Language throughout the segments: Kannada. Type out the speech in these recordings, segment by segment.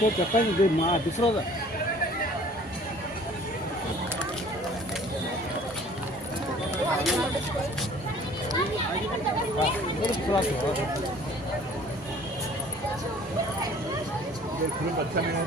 को पेपर दूसरा बच्चा नहीं है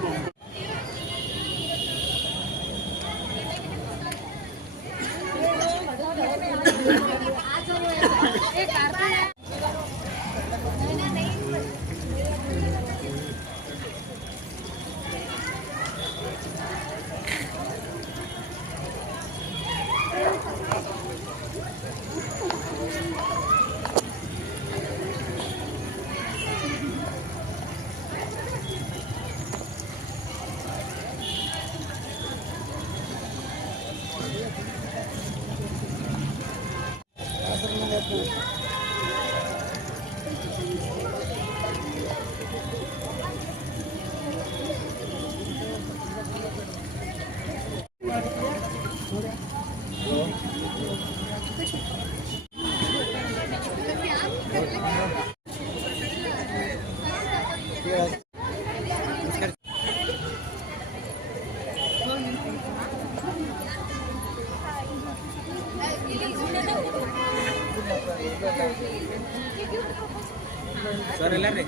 सर ಎಲ್ಲ ರೀ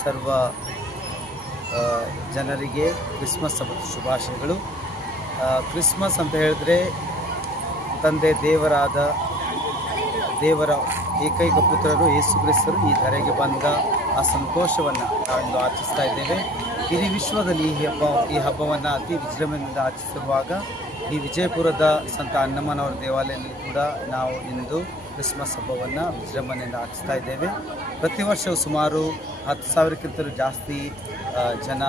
ಸರ್ವ ಜನರಿಗೆ ಕ್ರಿಸ್ಮಸ್ ಹಬ್ಬದ ಶುಭಾಶಯಗಳು. ಕ್ರಿಸ್ಮಸ್ ಅಂತ ಹೇಳಿದ್ರೆ ತಂದೆ ದೇವರ ಏಕೈಕ ಪುತ್ರರು ಯೇಸು ಕ್ರಿಸ್ತರು ಈ ಧರೆಗೆ ಬಂದ ಆ ಸಂತೋಷವನ್ನು ನಾವಿಂದು ಆಚರಿಸ್ತಾ ಇದ್ದೇವೆ. ಇಡೀ ವಿಶ್ವದಲ್ಲಿ ಈ ಹಬ್ಬವನ್ನು ಅತಿ ವಿಜೃಂಭಣೆಯಿಂದ ಆಚರಿಸಿರುವಾಗ ಈ ವಿಜಯಪುರದ ಸಂತ ಅನ್ನಮ್ಮನವರ ದೇವಾಲಯದಲ್ಲಿ ಕೂಡ ನಾವು ಇಂದು ಕ್ರಿಸ್ಮಸ್ ಹಬ್ಬವನ್ನು ವಿಜೃಂಭಣೆಯಿಂದ ಆಚರಿಸ್ತಾ ಇದ್ದೇವೆ. ಪ್ರತಿ ವರ್ಷವೂ ಸುಮಾರು 10,000ಕ್ಕಿಂತಲೂ ಜಾಸ್ತಿ ಜನ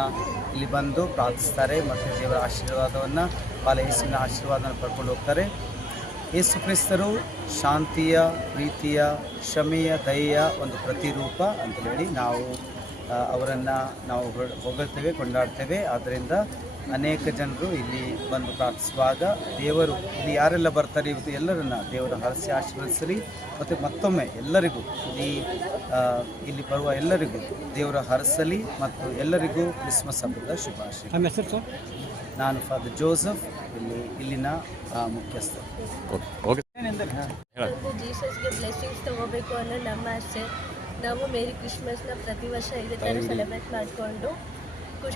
ಇಲ್ಲಿ ಬಂದು ಪ್ರಾರ್ಥಿಸ್ತಾರೆ ಮತ್ತು ದೇವರ ಆಶೀರ್ವಾದವನ್ನು ಯೇಸುವಿನ ಆಶೀರ್ವಾದವನ್ನು ಪಡ್ಕೊಂಡು ಹೋಗ್ತಾರೆ. ಯೇಸು ಕ್ರಿಸ್ತರು ಶಾಂತಿಯ, ಪ್ರೀತಿಯ, ಕ್ಷಮೆಯ, ದಯೆಯ ಒಂದು ಪ್ರತಿರೂಪ ಅಂತ ಹೇಳಿ ನಾವು ಅವರನ್ನು ನಾವು ಹೊಗಳ್ತೇವೆ, ಕೊಂಡಾಡ್ತೇವೆ. ಆದ್ದರಿಂದ ಅನೇಕ ಜನರು ಇಲ್ಲಿ ಬಂದು ಪ್ರಾರ್ಥಿಸುವಾಗ ದೇವರು ಇಲ್ಲಿ ಯಾರೆಲ್ಲ ಬರ್ತಾರೆ ಇವತ್ತು ಎಲ್ಲರನ್ನ ದೇವರು ಹರಸಿ ಆಶೀರ್ವದಿಸಲಿ ಮತ್ತು ಮತ್ತೊಮ್ಮೆ ಎಲ್ಲರಿಗೂ ಇಲ್ಲಿ ಬರುವ ಎಲ್ಲರಿಗೂ ದೇವರ ಹರಸಲಿ ಮತ್ತು ಎಲ್ಲರಿಗೂ ಕ್ರಿಸ್ಮಸ್ ಹಬ್ಬದ ಶುಭಾಶಯ. ನಾನು ಫಾದರ್ ಜೋಸೆಫ್, ಇಲ್ಲಿನ ಮುಖ್ಯಸ್ಥ. ಜೀಸಸ್ಗೆ ಬ್ಲೆಸ್ಸಿಂಗ್ಸ್ ತಗೋಬೇಕು ಅನ್ನೋ ನಮ್ಮ ಆಸೆ. ನಾವು ಮೇರಿ ಕ್ರಿಸ್ಮಸ್ನ ಪ್ರತಿ ವರ್ಷ ಇದೇ ಥರ ಸೆಲೆಬ್ರೇಟ್ ಮಾಡಿಕೊಂಡು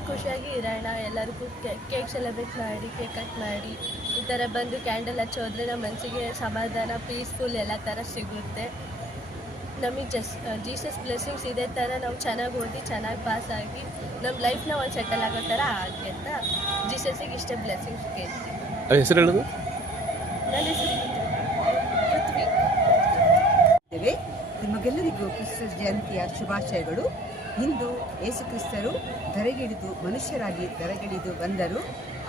ಖುಷಿಯಾಗಿ ಇರೋಣ. ಎಲ್ಲರಿಗೂ ಕೇಕ್ ಸೆಲೆಬ್ರೇಟ್ ಮಾಡಿ, ಕೇಕ್ ಕಟ್ ಮಾಡಿ, ಈ ಥರ ಬಂದು ಕ್ಯಾಂಡಲ್ ಹಚ್ಚೋದ್ರೆ ನಮ್ಮ ಮನಸ್ಸಿಗೆ ಸಮಾಧಾನ, ಪೀಸ್ಫುಲ್ ಎಲ್ಲ ಥರ ಸಿಗುತ್ತೆ. ನಮಗೆ ಜೀಸಸ್ ಬ್ಲೆಸ್ಸಿಂಗ್ಸ್ ಇದೇ ಥರ ನಾವು ಚೆನ್ನಾಗಿ ಓದಿ ಚೆನ್ನಾಗಿ ಪಾಸ್ ಆಗಿ ನಮ್ಮ ಲೈಫ್ನ ಒಂದು ಸೆಟಲ್ ಆಗೋ ಥರ ಆಗಿ ಅಂತ ಜೀಸಸ್ಸಿಗೆ ಇಷ್ಟೇ ಬ್ಲೆಸ್ಸಿಂಗ್ಸ್ ಕೇಳ್ತೀವಿ. ಹೆಸರು ಹೇಳೋದು? ನನ್ನ ಹೆಸರು ಪೃಥ್ವಿ. ನಿಮಗೆಲ್ಲರಿಗೂ ಕ್ರಿಸ್ಮಸ್ ಜಯಂತಿಯ ಶುಭಾಶಯಗಳು. ಇಂದು ಯೇಸು ಕ್ರಿಸ್ತರು ಧರೆಗಿಳಿದು ಮನುಷ್ಯರಾಗಿ ಧರೆಗಿಳಿದು ಬಂದರು.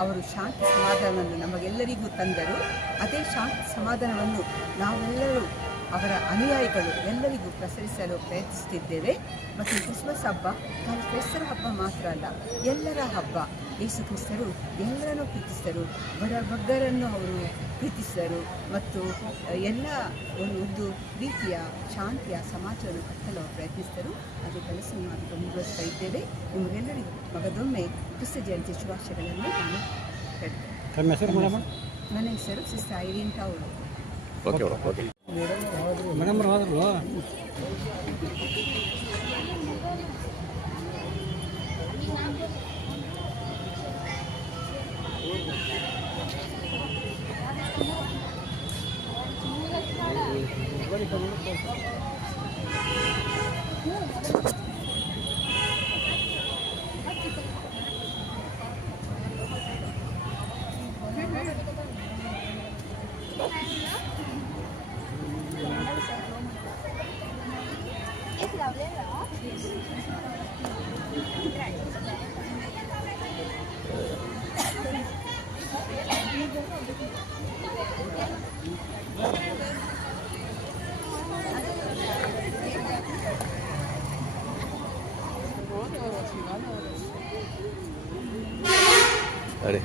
ಅವರು ಶಾಂತಿ ಸಮಾಧಾನವನ್ನು ನಮಗೆಲ್ಲರಿಗೂ ತಂದರು. ಅದೇ ಶಾಂತಿ ಸಮಾಧಾನವನ್ನು ನಾವೆಲ್ಲರೂ ಅವರ ಅನುಯಾಯಿಗಳು ಎಲ್ಲರಿಗೂ ಪ್ರಸರಿಸಲು ಪ್ರಯತ್ನಿಸುತ್ತಿದ್ದೇವೆ. ಮತ್ತು ಕ್ರಿಸ್ಮಸ್ ಹಬ್ಬ ತಾನು ಕ್ರೈಸ್ತರ ಹಬ್ಬ ಮಾತ್ರ ಅಲ್ಲ, ಎಲ್ಲರ ಹಬ್ಬ. ಯೇಸು ಕ್ರಿಸ್ತರು ಎಲ್ಲರನ್ನೂ ಪ್ರೀತಿಸಿದರು, ಬಗ್ಗರನ್ನು ಅವರು ಪ್ರೀತಿಸಿದರು ಮತ್ತು ಎಲ್ಲ ಒಂದು ರೀತಿಯ ಶಾಂತಿಯ ಸಮಾಜವನ್ನು ಕಟ್ಟಲು ಪ್ರಯತ್ನಿಸಿದರು. ಅದು ಕೆಲಸವನ್ನು ನಾವು ಮುಂದುವರಿಸ್ತಾ ಇದ್ದೇವೆ. ನಿಮಗೆಲ್ಲರಿಗೂ ಮಗದೊಮ್ಮೆ ಕ್ರಿಸ್ತ ಜಯಂತಿ ಶುಭಾಶಯಗಳನ್ನು ನಾನು ಹೇಳ್ತೇನೆ. ನನ್ನ ಹೆಸರು ಸಿಸ್ಟರ್ ಐರಿನ್ ಟೌರು. ಮೇಡಮ್ ಹೋದ್ರು अरे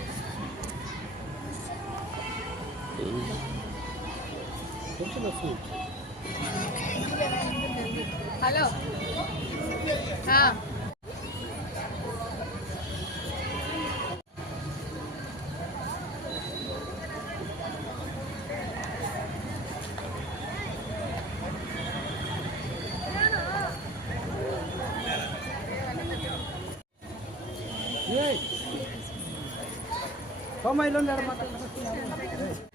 ಹಲೋ ಹಾಂ ಏಯ್ ಇಲ್ಲೊಂದು ಎರಡು ಮಾತಾಡ್ತೀನಿ